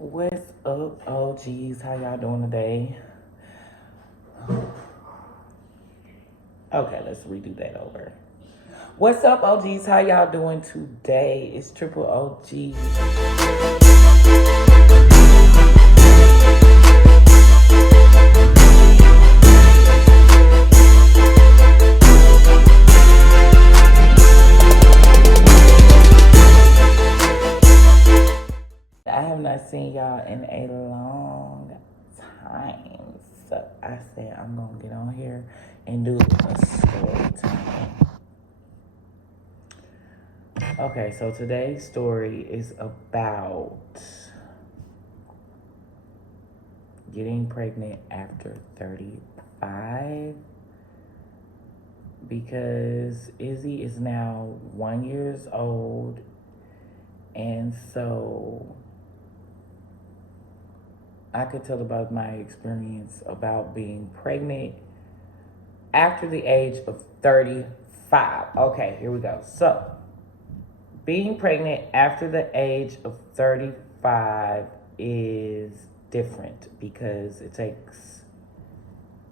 What's up, OGs? How y'all doing today? Okay, let's redo that over. What's up, OGs? How y'all doing today? It's Triple OG. I have not seen y'all in a long time. So I said I'm going to get on here and do a story time. Okay, so today's story is about getting pregnant after 35 because Izzy is now 1 year old, and so I could tell about my experience about being pregnant after the age of 35. Okay, here we go. So, being pregnant after the age of 35 is different because it takes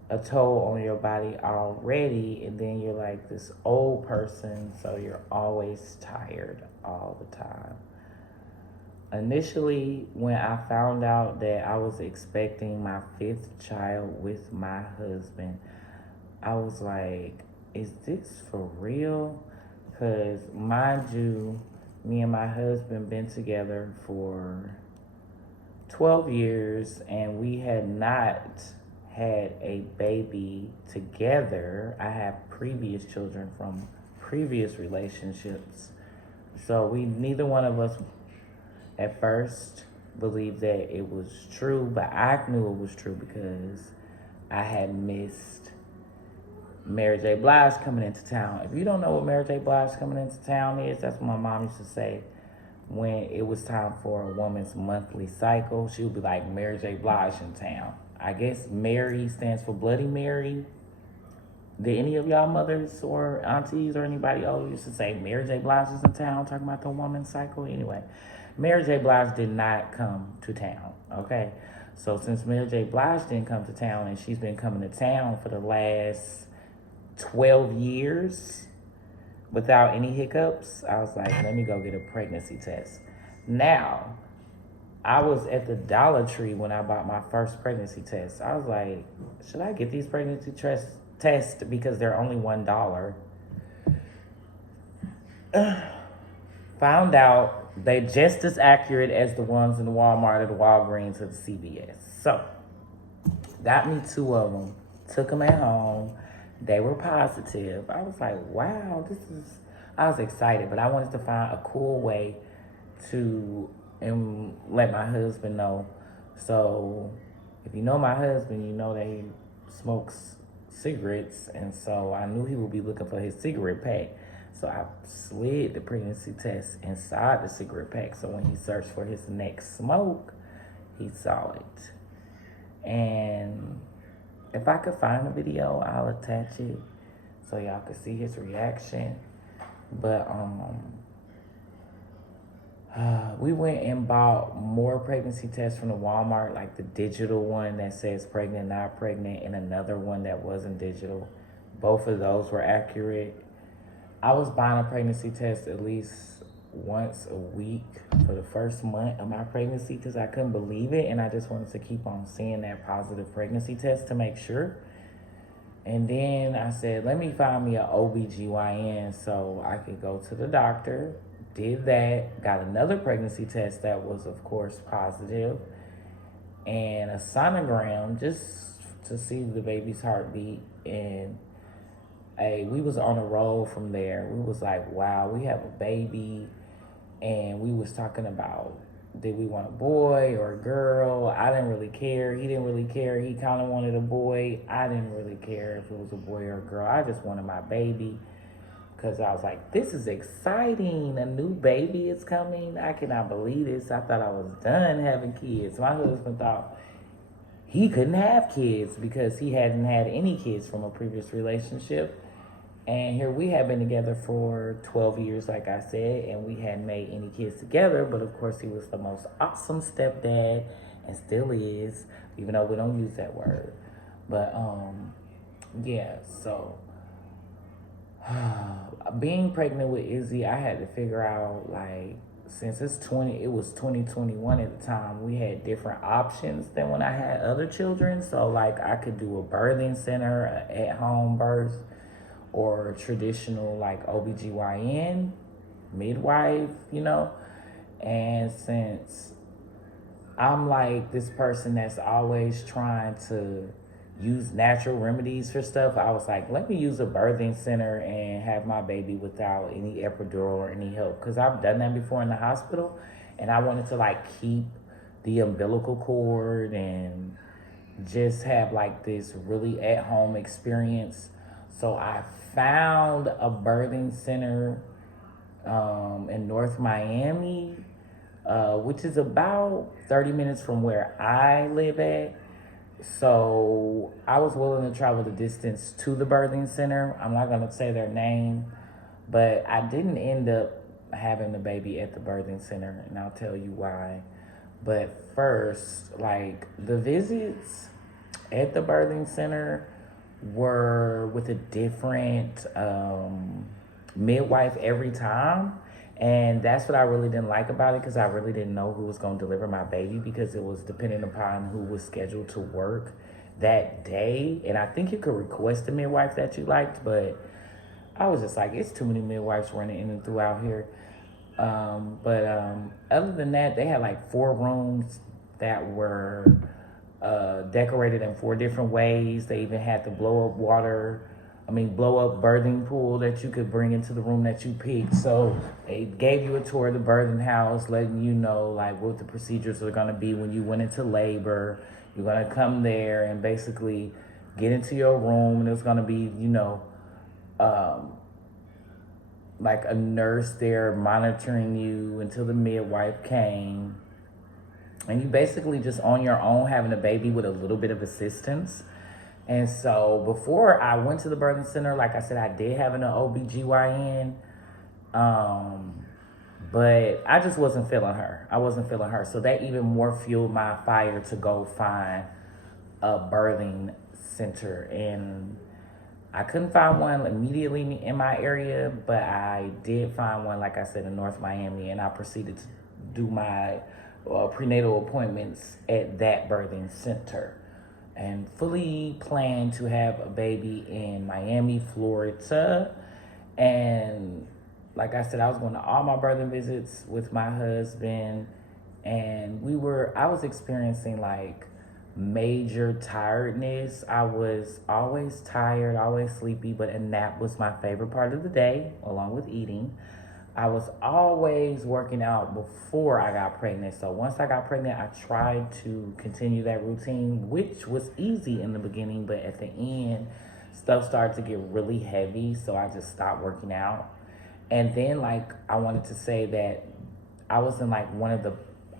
a toll on your body already, and then you're like this old person, so you're always tired all the time. Initially, when I found out that I was expecting my 5th child with my husband, I was like, is this for real? Because mind you, me and my husband been together for 12 years and we had not had a baby together. I have previous children from previous relationships. So neither one of us at first believed that it was true, but I knew it was true because I had missed Mary J. Blige coming into town. If you don't know what Mary J. Blige coming into town is, that's what my mom used to say when it was time for a woman's monthly cycle. She would be like, Mary J. Blige in town. I guess Mary stands for Bloody Mary. Did any of y'all mothers or aunties or anybody else used to say Mary J. Blige is in town talking about the woman's cycle? Anyway, Mary J. Blige did not come to town, okay? So since Mary J. Blige didn't come to town and she's been coming to town for the last 12 years without any hiccups, I was like, let me go get a pregnancy test. Now, I was at the Dollar Tree when I bought my first pregnancy test. I was like, should I get these pregnancy tests because they're only $1? Found out they're just as accurate as the ones in the Walmart or the Walgreens or the CVS. So, got me 2 of them, took them at home. They were positive. I was like, wow, I was excited, but I wanted to find a cool way to let my husband know. So, if you know my husband, you know that he smokes cigarettes, and so I knew he would be looking for his cigarette pack. So I slid the pregnancy test inside the cigarette pack, so when he searched for his next smoke, he saw it. And if I could find a video, I'll attach it so y'all can see his reaction. But we went and bought more pregnancy tests from the Walmart, like the digital one that says pregnant, not pregnant, and another one that wasn't digital. Both of those were accurate. I was buying a pregnancy test at least once a week for the first month of my pregnancy because I couldn't believe it, and I just wanted to keep on seeing that positive pregnancy test to make sure. And then I said, let me find me an OBGYN so I could go to the doctor. Did that, got another pregnancy test that was, of course, positive, and a sonogram just to see the baby's heartbeat. And we was on a roll from there. We was like, wow, we have a baby. And we was talking about, did we want a boy or a girl? I didn't really care. He didn't really care. He kind of wanted a boy. I didn't really care if it was a boy or a girl. I just wanted my baby because I was like, this is exciting. A new baby is coming. I cannot believe this. I thought I was done having kids. My husband thought he couldn't have kids because he hadn't had any kids from a previous relationship. And here we had been together for 12 years, like I said, and we hadn't made any kids together. But of course, he was the most awesome stepdad and still is, even though we don't use that word. But yeah, so being pregnant with Izzy, I had to figure out, like, since it was 2021 at the time, we had different options than when I had other children. So like I could do a birthing center, a at home birth, or traditional like OBGYN, midwife, you know. And since I'm like this person that's always trying to use natural remedies for stuff, I was like, let me use a birthing center and have my baby without any epidural or any help. Because I've done that before in the hospital, and I wanted to like keep the umbilical cord and just have like this really at home experience. So I found a birthing center in North Miami, which is about 30 minutes from where I live at. So I was willing to travel the distance to the birthing center. I'm not going to say their name, but I didn't end up having the baby at the birthing center, and I'll tell you why. But first, like the visits at the birthing center were with a different midwife every time. And that's what I really didn't like about it, because I really didn't know who was going to deliver my baby, because it was dependent upon who was scheduled to work that day. And I think you could request a midwife that you liked, but I was just like, it's too many midwives running in and through out here. But other than that, they had like 4 rooms that were decorated in 4 different ways. They even had the blow up birthing pool that you could bring into the room that you picked. So they gave you a tour of the birthing house, letting you know like what the procedures are gonna be when you went into labor. You're gonna come there and basically get into your room, and it's gonna be, like a nurse there monitoring you until the midwife came. And you basically just on your own having a baby with a little bit of assistance. And so before I went to the birthing center, like I said, I did have an OBGYN, but I just wasn't feeling her. I wasn't feeling her. So that even more fueled my fire to go find a birthing center. And I couldn't find one immediately in my area, but I did find one, like I said, in North Miami, and I proceeded to do my prenatal appointments at that birthing center, and fully planned to have a baby in Miami, Florida. And like I said, I was going to all my birthing visits with my husband, and I was experiencing like major tiredness. I was always tired, always sleepy, but a nap was my favorite part of the day, along with eating. I was always working out before I got pregnant. So once I got pregnant, I tried to continue that routine, which was easy in the beginning, but at the end, stuff started to get really heavy. So I just stopped working out. And then like, I wanted to say that I was in like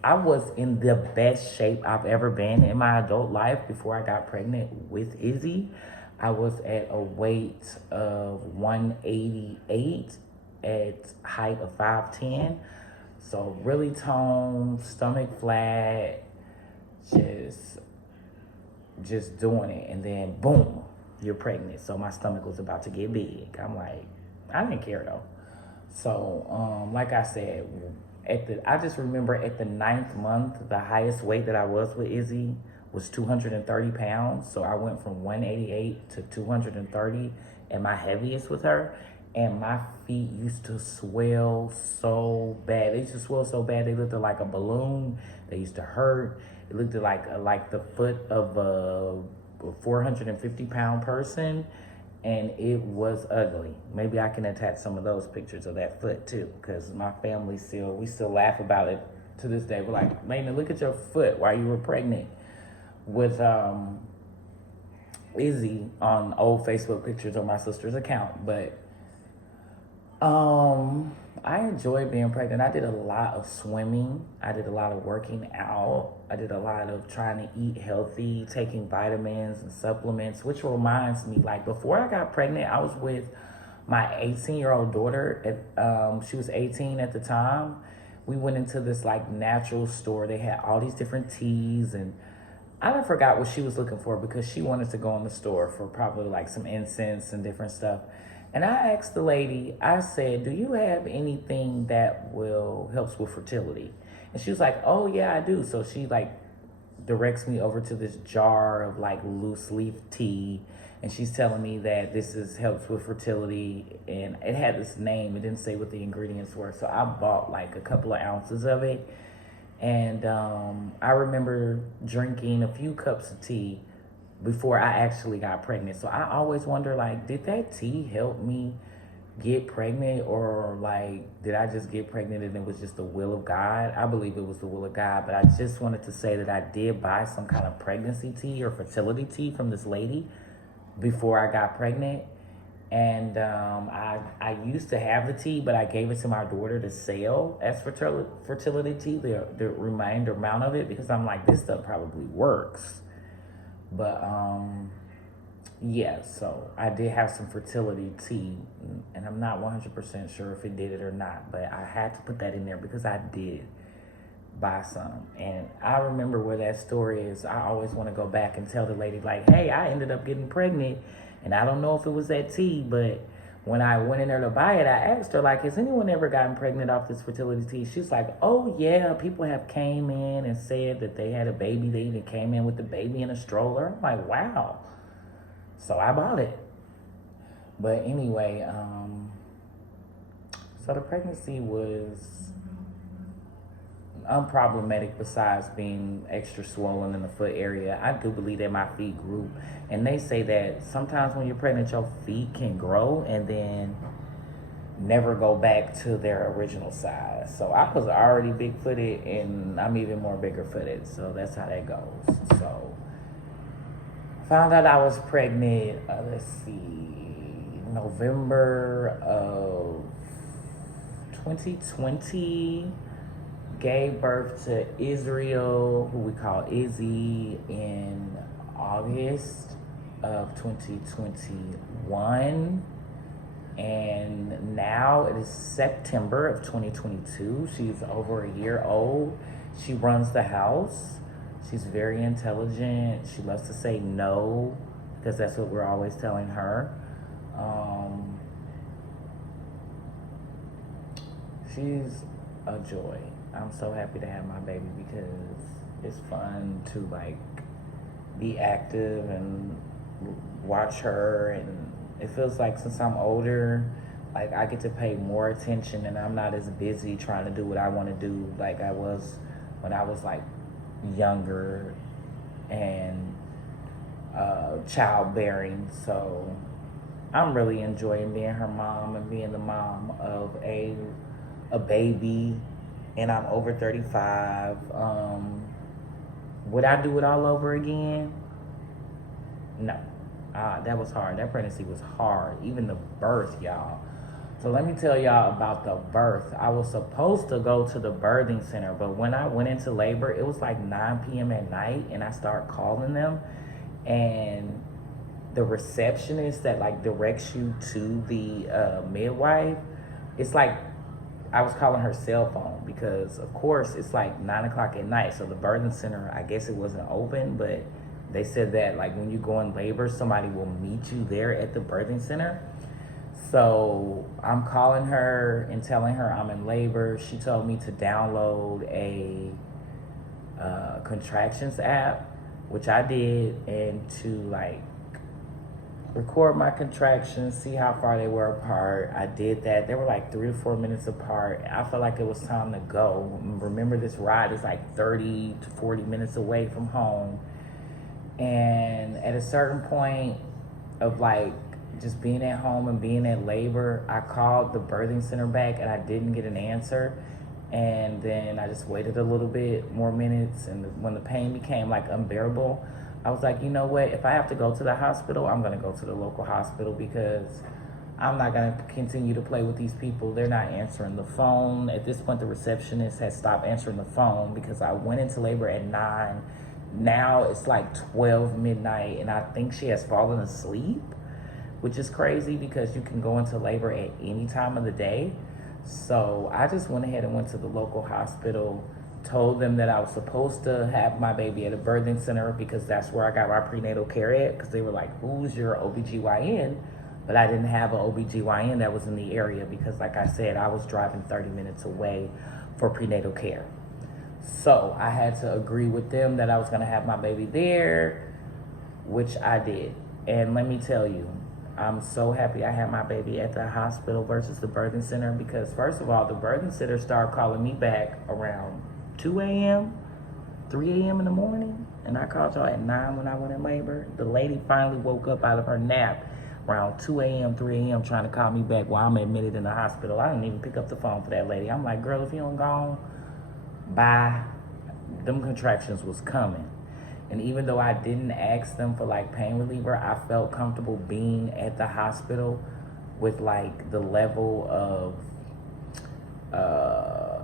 I was in the best shape I've ever been in my adult life before I got pregnant with Izzy. I was at a weight of 188 at height of 5'10". So really toned, stomach flat, just doing it. And then boom, you're pregnant. So my stomach was about to get big. I'm like, I didn't care though. So like I said, I just remember at the 9th month, the highest weight that I was with Izzy was 230 pounds. So I went from 188 to 230 at my heaviest with her. And my feet used to swell so bad. They used to swell so bad, they looked like a balloon. They used to hurt. It looked like the foot of a 450-pound person. And it was ugly. Maybe I can attach some of those pictures of that foot too, because my family we still laugh about it to this day. We're like, Lena, look at your foot while you were pregnant with Izzy on old Facebook pictures on my sister's account. But I enjoyed being pregnant. I did a lot of swimming. I did a lot of working out. I did a lot of trying to eat healthy, taking vitamins and supplements, which reminds me, like before I got pregnant, I was with my 18-year-old daughter, she was 18 at the time. We went into this like natural store. They had all these different teas, and I done forgot what she was looking for because she wanted to go in the store for probably like some incense and different stuff. And I asked the lady, I said, "Do you have anything that will helps with fertility?" And she was like, "Oh yeah, I do." So she like directs me over to this jar of like loose leaf tea, and she's telling me that this is helps with fertility, and it had this name. It didn't say what the ingredients were, so I bought like a couple of ounces of it. And I remember drinking a few cups of tea before I actually got pregnant. So I always wonder, like, did that tea help me get pregnant, or like did I just get pregnant and it was just the will of God? I believe it was the will of God, but I just wanted to say that I did buy some kind of pregnancy tea or fertility tea from this lady before I got pregnant. And I used to have the tea, but I gave it to my daughter to sell as fertility tea, the remainder amount of it, because I'm like, this stuff probably works. But yeah, so I did have some fertility tea, and I'm not 100% sure if it did it or not, but I had to put that in there because I did buy some. And I remember where that story is. I always want to go back and tell the lady, like, hey, I ended up getting pregnant, and I don't know if it was that tea, but when I went in there to buy it, I asked her, like, has anyone ever gotten pregnant off this fertility tea? She's like, oh yeah, people have came in and said that they had a baby. They even came in with the baby in a stroller. I'm like, wow. So I bought it. But anyway, so the pregnancy was unproblematic besides being extra swollen in the foot area. I do believe that my feet grew. And they say that sometimes when you're pregnant, your feet can grow and then never go back to their original size. So I was already big footed, and I'm even more bigger footed. So that's how that goes. So found out I was pregnant, let's see, November of 2020. Gave birth to Israel, who we call Izzy, in August of 2021. And now it is September of 2022. She's over a year old. She runs the house. She's very intelligent. She loves to say no, because that's what we're always telling her. She's a joy. I'm so happy to have my baby because it's fun to like be active and watch her, and it feels like since I'm older, like I get to pay more attention, and I'm not as busy trying to do what I want to do like I was when I was like younger and childbearing. So I'm really enjoying being her mom and being the mom of a baby, and I'm over 35. Would I do it all over again? No. That was hard. That pregnancy was hard. Even the birth, y'all. So let me tell y'all about the birth. I was supposed to go to the birthing center, but when I went into labor, it was like 9 p.m. at night, and I started calling them, and the receptionist that like directs you to the midwife, it's like I was calling her cell phone because, of course, it's like 9 o'clock at night. So the birthing center, I guess it wasn't open, but they said that like when you go in labor, somebody will meet you there at the birthing center. So I'm calling her and telling her I'm in labor. She told me to download a contractions app, which I did, and to like record my contractions, see how far they were apart. I did that. They were like 3 to 4 minutes apart. I felt like it was time to go. Remember, this ride is like 30 to 40 minutes away from home. And at a certain point of like just being at home and being at labor, I called the birthing center back and I didn't get an answer. And then I just waited a little bit more minutes, and when the pain became like unbearable, I was like, you know what, if I have to go to the hospital, I'm gonna go to the local hospital, because I'm not gonna continue to play with these people. They're not answering the phone. At this point, the receptionist has stopped answering the phone because I went into labor at 9. Now it's like 12 midnight, and I think she has fallen asleep which is crazy because you can go into labor at any time of the day. So I just went ahead and went to the local hospital, told them that I was supposed to have my baby at a birthing center because that's where I got my prenatal care at, because they were like, who's your OBGYN? But I didn't have an OBGYN that was in the area because, like I said, I was driving 30 minutes away for prenatal care. So I had to agree with them that I was going to have my baby there, which I did. And let me tell you, I'm so happy I had my baby at the hospital versus the birthing center, because first of all, the birthing center started calling me back around 2 a.m., 3 a.m. in the morning, and I called y'all at 9 when I went in labor. The lady finally woke up out of her nap around 2 a.m., 3 a.m. trying to call me back while I'm admitted in the hospital. I didn't even pick up the phone for that lady. I'm like, girl, if you don't go on, bye. Them contractions was coming. And even though I didn't ask them for like pain reliever, I felt comfortable being at the hospital with like the level of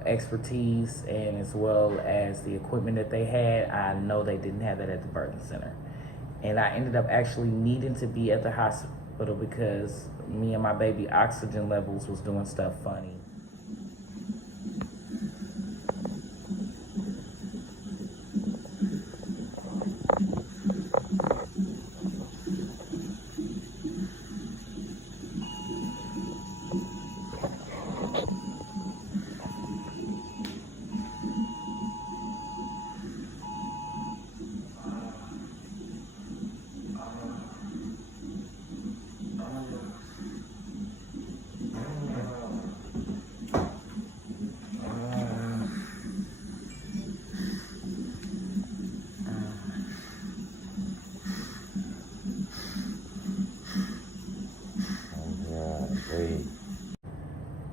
expertise and as well as the equipment that they had. I know they didn't have that at the birthing center. And I ended up actually needing to be at the hospital because me and my baby oxygen levels was doing stuff funny.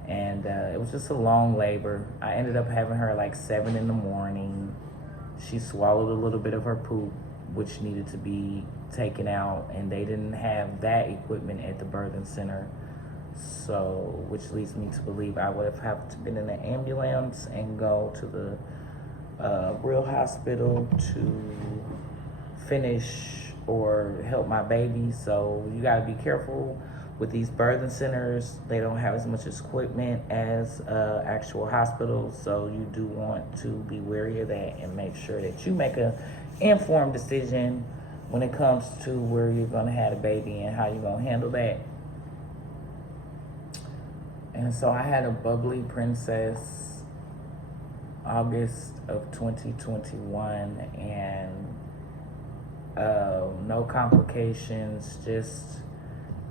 And it was just a long labor. I ended up having her like 7 in the morning. She swallowed a little bit of her poop, which needed to be taken out, and they didn't have that equipment at the birthing center. So, which leads me to believe I would have to been in an ambulance and go to the real hospital to finish or help my baby. So you gotta be careful with these birthing centers. They don't have as much equipment as actual hospitals, so you do want to be wary of that and make sure that you make a informed decision when it comes to where you're gonna have a baby and how you're gonna handle that. And so I had a bubbly princess August of 2021, and no complications, just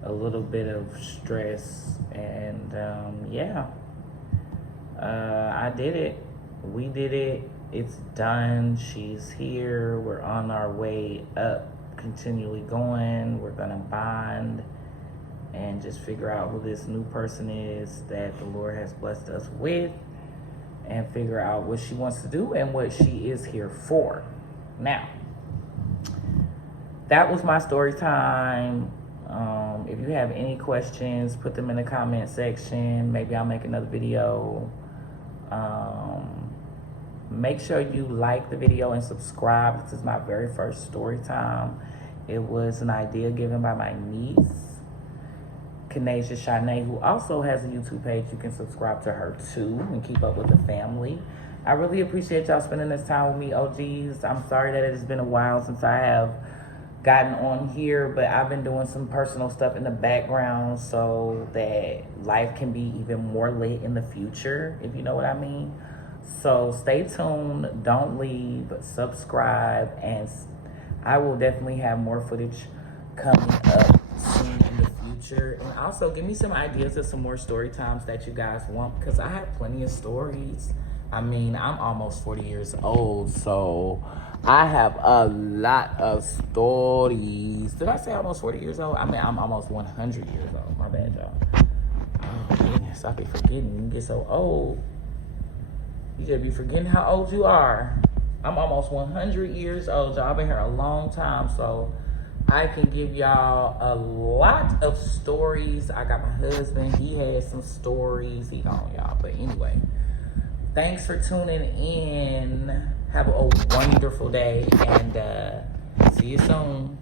a little bit of stress, and yeah, I did it. We did it. It's done. She's here. We're on our way up, continually going. We're gonna bond and just figure out who this new person is that the Lord has blessed us with, and figure out what she wants to do and what she is here for. Now, that was my story time. If you have any questions, put them in the comment section. Maybe I'll make another video. Make sure you like the video and subscribe. This is my very first story time. It was an idea given by my niece, Kanasia Shanae, who also has a YouTube page. You can subscribe to her too and keep up with the family. I really appreciate y'all spending this time with me, OGs. I'm sorry that it has been a while since I have gotten on here, but I've been doing some personal stuff in the background so that life can be even more lit in the future, if you know what I mean. So stay tuned, don't leave, subscribe, and I will definitely have more footage coming up soon in the future. And also give me some ideas of some more story times that you guys want, because I have plenty of stories. I mean, I'm almost 40 years old, so I have a lot of stories. Did I say almost 40 years old? I mean, I'm almost 100 years old. My bad, y'all. Oh, goodness, I be forgetting. You get so old, you just be forgetting how old you are. I'm almost 100 years old, y'all. I've been here a long time, so I can give y'all a lot of stories. I got my husband. He has some stories. He don't, y'all. But anyway, thanks for tuning in. Have a wonderful day, and see you soon.